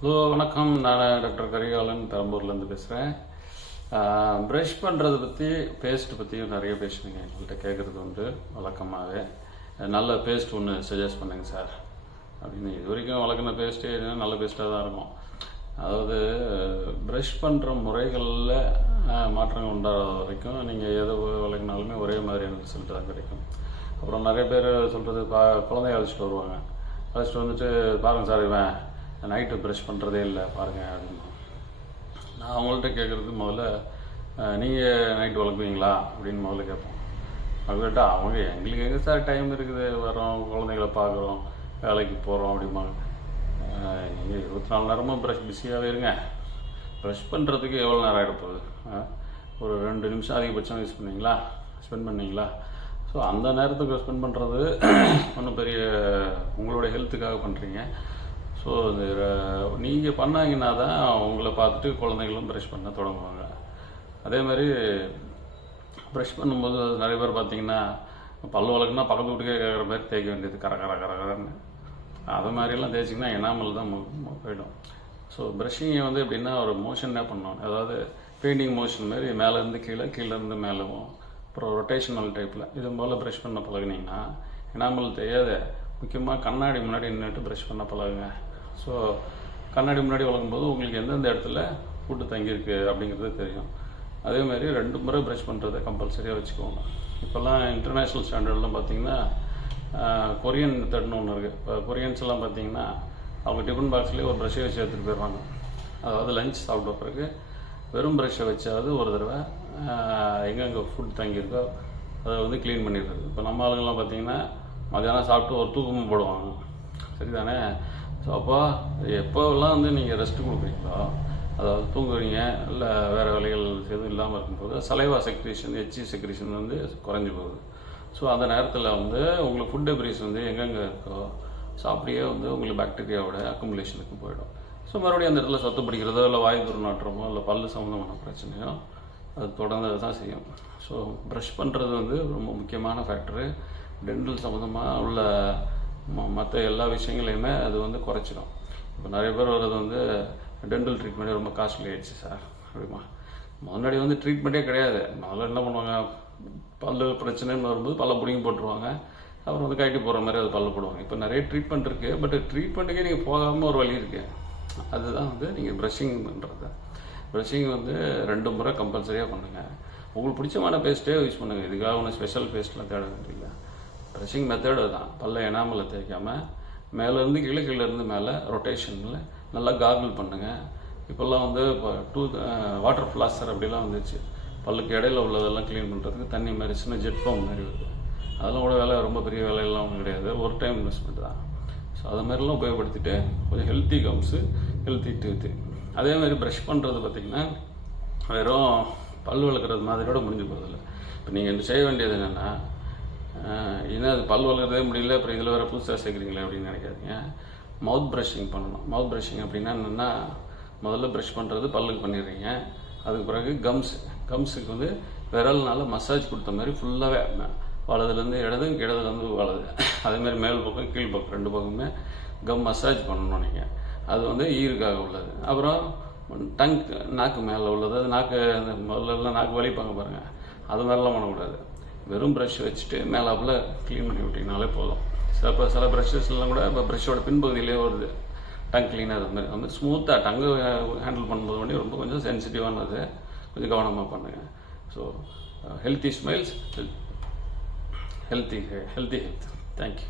Hello வணக்கம். நான் doctor Karikalan பெரம்பூர்லேருந்து பேசுகிறேன். ப்ரஷ் பண்ணுறதை பற்றி பேஸ்ட்டு பற்றியும் நிறைய பேசுனீங்க. எங்கள்கிட்ட கேட்குறது உண்டு வழக்கமாகவே. நல்ல பேஸ்ட் ஒன்று சஜஸ்ட் பண்ணுங்க சார் அப்படின்னு. இது வரைக்கும் வழக்கின பேஸ்ட்டே நல்ல பேஸ்ட்டாக தான் இருக்கும். அதாவது ப்ரஷ் பண்ணுற முறைகளில் மாற்றங்கள் உண்டாகிற வரைக்கும் நீங்கள் எதை வழக்கினாலுமே ஒரே மாதிரியான ரிசல்ட் தான் கிடைக்கும். அப்புறம் நிறைய பேர் சொல்கிறது குழந்தைய அழைச்சிட்டு வருவாங்க. அழைச்சிட்டு வந்துட்டு பாருங்கள் சார், இவன் நைட்டு ப்ரஷ் பண்ணுறதே இல்லை பாருங்கள் அப்படின்னு. நான் அவங்கள்ட்ட கேட்குறது முதல்ல, நீங்கள் நைட்டு வளர்க்குவீங்களா அப்படின்னு முதல்ல கேட்போம். அது கேட்டால் அவங்க எங்களுக்கு எங்கே சார் டைம் இருக்குது, வரோம் குழந்தைகளை பார்க்குறோம் வேலைக்கு போகிறோம் அப்படிம்பாங்க. நீங்கள் 24 நேரமும் ப்ரஷ் பிஸியாகவே இருங்க, ப்ரஷ் பண்ணுறதுக்கு எவ்வளோ நேரம் ஆகிடப்போகுது? ஒரு 2 நிமிஷம் அதிகபட்சம் யூஸ் பண்ணிங்களா, ஸ்பெண்ட் பண்ணிங்களா? ஸோ அந்த நேரத்துக்கு ஸ்பெண்ட் பண்ணுறது ஒன்றும் பெரிய உங்களுடைய ஹெல்த்துக்காக பண்ணுறீங்க. ஸோ நீங்கள் பண்ணாங்கன்னா தான் உங்களை பார்த்துட்டு குழந்தைங்களும் ப்ரஷ் பண்ண தொடங்குவாங்க. அதே மாதிரி ப்ரஷ் பண்ணும்போது நிறைய பேர் பார்த்தீங்கன்னா பல் வளர்க்குனா பக்கத்து வீட்டுக்கே கேட்குற மாதிரி தேய்க்க வேண்டியது, கரன்னு அது மாதிரிலாம் தேய்ச்சிங்கன்னா எனாமல் தான் போயிடும். ஸோ ப்ரஷ்ஷிங்கை வந்து எப்படின்னா ஒரு மோஷனே பண்ணணும். அதாவது பெயிண்டிங் மோஷன் மாதிரி மேலேருந்து கீழே, கீழேருந்து மேலேவும், அப்புறம் ரொட்டேஷனல் டைப்பில் இது போல் ப்ரஷ் பண்ண பழகுனீங்கன்னா எனாமல் தெரியாத. முக்கியமாக கண்ணாடி முன்னாடி நின்றுட்டு ப்ரஷ் பண்ண பழகுங்க. ஸோ கண்ணாடி முன்னாடி வளர்க்கும்போது உங்களுக்கு எந்தெந்த இடத்துல ஃபுட்டு தங்கியிருக்கு அப்படிங்கிறது தெரியும். அதேமாதிரி 2 முறை ப்ரஷ் பண்ணுறதை கம்பல்சரியாக வச்சுக்கோங்க. இப்போல்லாம் இன்டர்நேஷ்னல் ஸ்டாண்டர்ட்லாம் பார்த்தீங்கன்னா கொரியன் மெத்தட்னு ஒன்று இருக்குது. இப்போ கொரியன்ஸ் எல்லாம் பார்த்தீங்கன்னா அவங்க டிஃபன் பாக்ஸ்லேயே ஒரு ப்ரஷ்ஷை வச்சு எடுத்துகிட்டு போயிடுவாங்க. அதாவது லஞ்ச் சாப்பிட்ட பிறகு வெறும் ப்ரஷ்ஷை வச்சாவது ஒரு தடவை எங்கெங்கே ஃபுட் தங்கியிருக்கோ அதை வந்து க்ளீன் பண்ணிடுறது. இப்போ நம்ம ஆளுங்கள்லாம் பார்த்தீங்கன்னா மத்தியானம் சாப்பிட்டு ஒரு தூக்கமும் போடுவாங்க, சரிதானே? ஸோ அப்போ எப்போவெல்லாம் வந்து நீங்கள் ரெஸ்ட்டு கொடுக்குறீங்களோ, அதாவது தூங்குறீங்க இல்லை வேறு வேலைகள் எதுவும் இல்லாமல் இருக்கும்போது சலைவா செக்ரீஷன், எச்சி செக்ரீஷன் வந்து குறைஞ்சி போகுது. ஸோ அந்த நேரத்தில் வந்து உங்களுக்கு ஃபுட் டெப்ரிஸ் வந்து எங்கெங்கே இருக்கோ ஸோ அப்படியே வந்து உங்களுக்கு பாக்டீரியாவோட அக்குமுலேஷனுக்கு போயிடும். ஸோ மறுபடியும் அந்த இடத்துல சொத்து பிடிக்கிறதோ இல்லை வாய் துர்நாற்றமோ இல்லை பல்லு சம்மந்தமான பிரச்சனையோ அது தொடர்ந்து தான் செய்யும். ஸோ ப்ரஷ் பண்ணுறது வந்து ரொம்ப முக்கியமான ஃபேக்டரு. டென்டல் சம்மந்தமாக உள்ள மற்ற எல்லா விஷயங்களையுமே அது வந்து குறைச்சிடும். இப்போ நிறைய பேர் வர்றது வந்து டென்டல் ட்ரீட்மெண்ட்டே ரொம்ப காஸ்ட்லி ஆகிடுச்சு சார் அப்படிமா. முன்னாடி வந்து ட்ரீட்மெண்ட்டே கிடையாது. முதல்ல என்ன பண்ணுவாங்க, பல்லு பிரச்சனைன்னு வரும்போது பல்ல பிடிங்கி போட்டுருவாங்க, அப்புறம் வந்து கட்டி போடுற மாதிரி அது பல்ல போடுவாங்க. இப்போ நிறைய ட்ரீட்மெண்ட் இருக்குது. பட் ட்ரீட்மெண்ட்டுக்கே நீங்கள் போகாமல் ஒரு வழி இருக்குது. அதுதான் வந்து நீங்கள் ப்ரஷிங் பண்ணுறது. ப்ரஷிங் வந்து 2 முறை கம்பல்சரியாக பண்ணுங்கள். உங்களுக்கு பிடிச்சமான பேஸ்ட்டே யூஸ் பண்ணுங்கள். இதுக்காக ஒன்றும் ஸ்பெஷல் பேஸ்ட்லாம் தேட வேண்டியதில்லை. ப்ரஷிங் மெத்தடு தான். பல்ல எனாமலில் தேய்க்காமல் மேலேருந்து கீழே, கீழேருந்து மேலே ரொட்டேஷனில் நல்லா கார்கிள் பண்ணுங்கள். இப்போல்லாம் வந்து இப்போ வாட்டர் ஃப்ளாஸ்டர் அப்படிலாம் வந்துச்சு. பல்லுக்கு இடையில உள்ளதெல்லாம் க்ளீன் பண்ணுறதுக்கு தண்ணி மாதிரி சின்ன ஜெட் பம்ப் மாதிரி வருது. அதெல்லாம் கூட வேலை ரொம்ப பெரிய வேலையெல்லாம் ஒன்றும் கிடையாது, ஒரு டைம் இன்வெஸ்ட்மெண்ட் தான். ஸோ அது மாதிரிலாம் உபயோகப்படுத்திட்டு கொஞ்சம் ஹெல்த்தி கம்ஸு, ஹெல்த்தி டூத்து. அதேமாதிரி ப்ரஷ் பண்ணுறது பார்த்திங்கன்னா வெறும் பல் வளர்க்குறது மாதிரியோட முடிஞ்சு போகிறதில்ல. இப்போ நீங்கள் செய்ய வேண்டியது என்னென்னா, ஏன்னா அது பல் வளர்க்குறதே முடியல, அப்புறம் இதில் வேறு புதுசாக சேர்க்குறீங்களே அப்படின்னு நினைக்காதீங்க. மவுத் ப்ரஷிங் பண்ணணும். மவுத் ப்ரஷிங் அப்படின்னா என்னென்னா, முதல்ல ப்ரஷ் பண்ணுறது பல்லுக்கு பண்ணிடுறீங்க. அதுக்கு பிறகு கம்ஸுக்கு வந்து விரல்னால மசாஜ் கொடுத்த மாதிரி ஃபுல்லாகவே வலதுலேருந்து இடது, இடதுலேருந்து வலது, அதேமாதிரி மேல் பக்கம் கீழ் பக்கம் 2 பக்கமே கம் மசாஜ் பண்ணணும் நீங்கள். அது வந்து ஈருக்காக உள்ளது. அப்புறம் நாக்கு மேலே உள்ளது, அது நாக்கு முதல்ல நாக்கு வலிப்பாங்க பாருங்கள், அது மாதிரிலாம் பண்ணக்கூடாது. வெறும் ப்ரஷ் வச்சுட்டு மேலாப்பில் க்ளீன் பண்ணி விட்டிங்கனாலே போதும். சில ப்ரஷஸ்லாம் கூட இப்போ ப்ரஷ்ஷோட பின்பகுதியிலே வருது டங் கிளீனர். அது மாதிரி ஸ்மூத்தாக டங்கு ஹேண்டில் பண்ணும்போது வேண்டி ரொம்ப கொஞ்சம் சென்சிட்டிவானது, கொஞ்சம் கவனமாக பண்ணுங்கள். So healthy smiles, healthy health. Thank you.